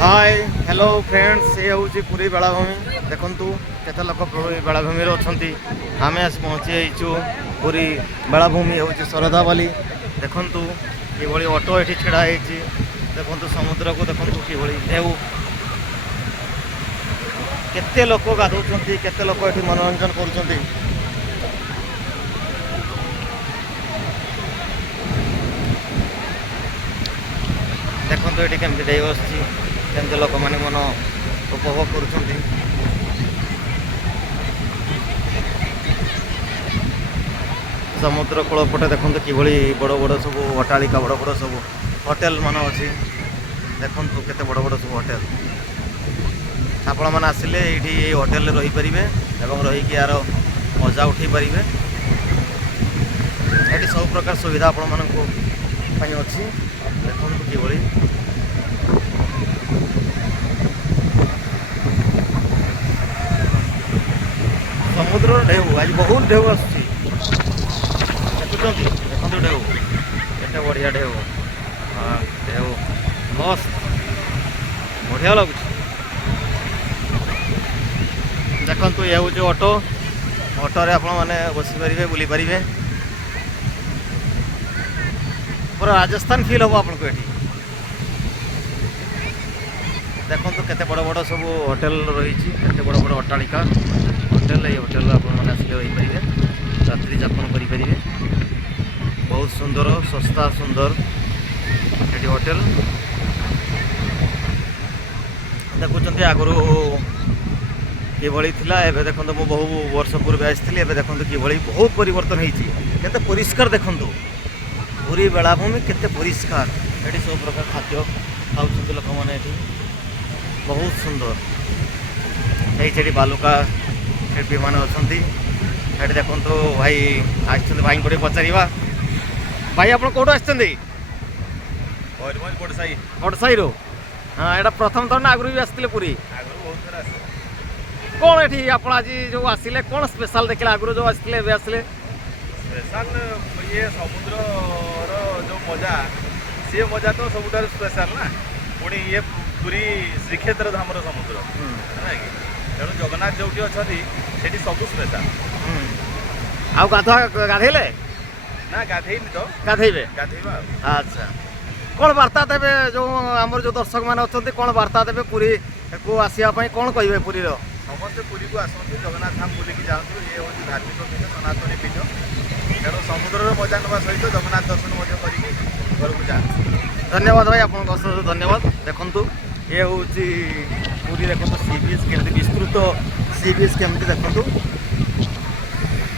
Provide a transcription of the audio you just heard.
hi hello friends ये हूँ पुरी बेलाभूमि देखु केते लोक पुरी बेलाभूमि अच्छा आम आस पहुँची पुरी बेलाभूमि हूँ शरधाबाली देखु कि ऑटो ये छिड़ा देखु समुद्र को देखु कि ढेउ केते लोक गाधौं केते लोक ये मनोरंजन कर देखो ये केमती ढेउ आसमती लोक मैंने मन उपभोग कर समुद्र कूल पटे देखो कि बड़ बड़ सब अट्टालिका बड़ बड़ सब होटेल मान अच्छी देखु केते बड़ बड़ सब होटेल आपण मैंने आसिले ये होटेल रहीपर एवं रहीकि यार मजा उठे पारे ये सब प्रकार सुविधा आपण मानी अच्छी देखो कि समुद्र ढेउ आज बहुत ढेउ आसुची देखते ढेउ एटे बढ़िया ढेउ ढेउ मस्त बढ़िया लगुच देखु ये हूँ ऑटो ऑटोरे आपण मैंने बसीपारे बुली पारे पूरा राजस्थान फील हम आपको ये देखु केते बड़ बड़ सब होटेल रही केते बड़ बड़ अट्टालिका होटेल ये होटेल आपने आसिले रहीपर रात्रि जापन करें बहुत सुंदर सस्ता सुंदर ये होटेल देखुं आगु कि एवं देखो मु बहु वर्ष पूर्व आसी देखो कि बहुत परिवर्तन होते परिष्कार देखु पुरी बेलाभूमि केते परिष्कार ये सब प्रकार खाद्य खाऊँ लोक मैंने बहुत सुंदर ये बालुका शिल्पी मैंने अच्छा ये देखो भाई आसते भाई को पचार भाई आप कौटू आसते बड़साई रो हाँ यहाँ प्रथम थर ना आगु भी आसते पुरी कौन ये आप जो आसिले कौन स्पेशल देखिए आगु जो आसते आसले स्पेशल ये समुद्र जो मजा सी मजा तो सब स्पेशल ना पुणी ये पूरी श्रीक्षेत्र धाम समुद्र है कि तेणु जगन्नाथ जो अच्छा से सब स्पेशल आउ गाधेले ना गाधेनी तो गाधेबे गाधेबा अच्छा कौन वार्ता देवे जो आमर जो दर्शक मैंने अच्छा कौन वार्ता देवे पुरी को आसवाई कौन कहे पुरी समस्ते पुरी को आसती जगन्नाथ धाम बुलिकी जातु ये हूँ धार्मिक पीठ सनातनी पीठ तेणु समुद्र मजा नवा सहित जगन्नाथ दर्शन कर घर को जाए धन्यवाद भाई आप धन्यवाद देखु ये हूँ पुरी देखो सी बीच केमती विस्तृत सी बीच केमती देखु